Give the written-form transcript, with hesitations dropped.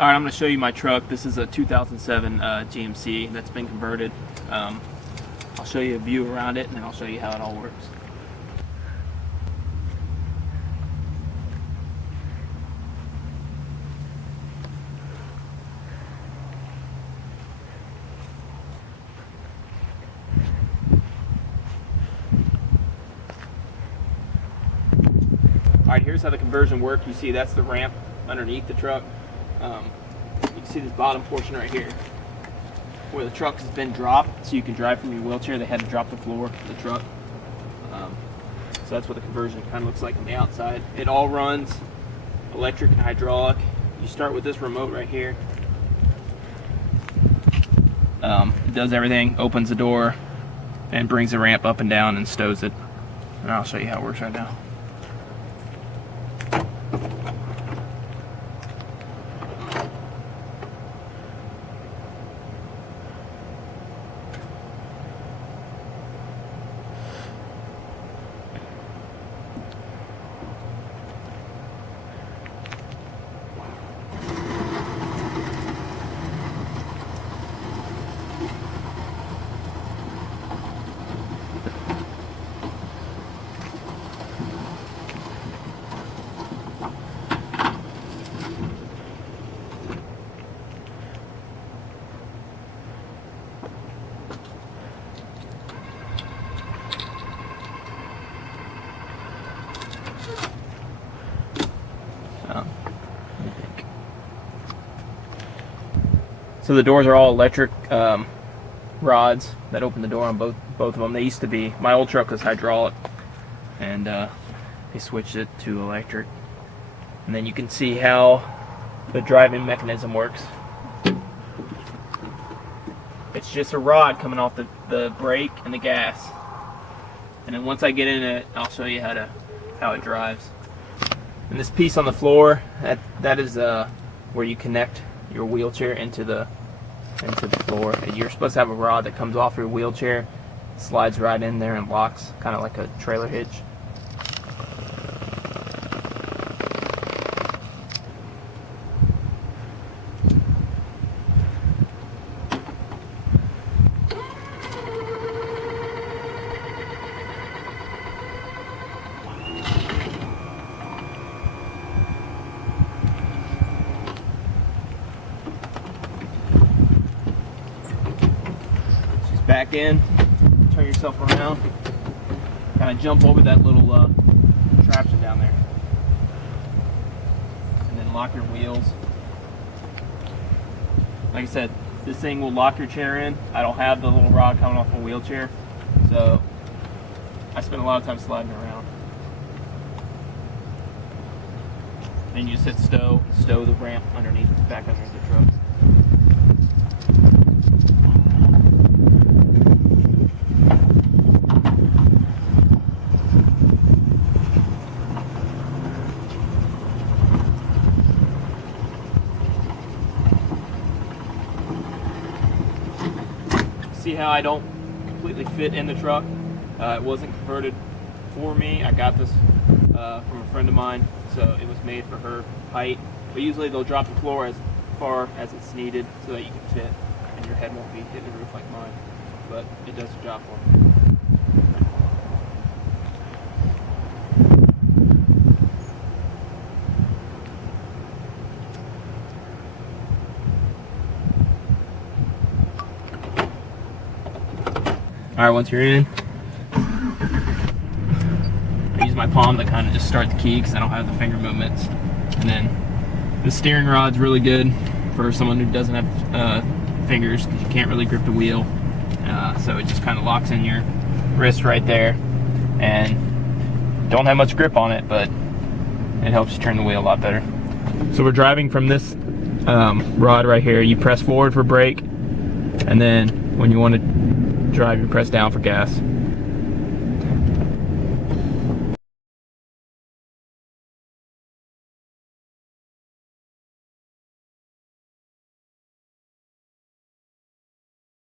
All right, I'm going to show you my truck. This is a 2007 GMC that's been converted. I'll show you a view around it, and then I'll show you how it all works. All right, here's how the conversion worked. You see that's the ramp underneath the truck. You can see this bottom portion right here where the truck has been dropped so you can drive from your wheelchair. They had to drop the floor of the truck. So that's what the conversion kind of looks like on the outside. It all runs electric and hydraulic. You start with this remote right here. It does everything, opens the door and brings the ramp up and down and stows it. And I'll show you how it works right now. So the doors are all electric rods that open the door on both of them. They used to be, my old truck was hydraulic, and they switched it to electric. And then you can see how the driving mechanism works. It's just a rod coming off the brake and the gas. And then once I get in it, I'll show you how it drives. And this piece on the floor, that is where you connect your wheelchair into the floor. And you're supposed to have a rod that comes off your wheelchair, slides right in there and locks, kind of like a trailer hitch. Back in, turn yourself around, kind of jump over that little contraption down there, and then lock your wheels. Like I said, this thing will lock your chair in. I don't have the little rod coming off my wheelchair, so I spend a lot of time sliding around. Then you just hit stow the ramp back underneath the truck. See how I don't completely fit in the truck? It wasn't converted for me. I got this from a friend of mine, so it was made for her height. But usually they'll drop the floor as far as it's needed so that you can fit and your head won't be hitting the roof like mine. But it does the job for me. Alright, once you're in, I use my palm to kind of just start the key because I don't have the finger movements. And then the steering rod's really good for someone who doesn't have fingers because you can't really grip the wheel. So it just kind of locks in your wrist right there. And don't have much grip on it, but it helps you turn the wheel a lot better. So we're driving from this rod right here. You press forward for brake, and then when you want to drive, you press down for gas.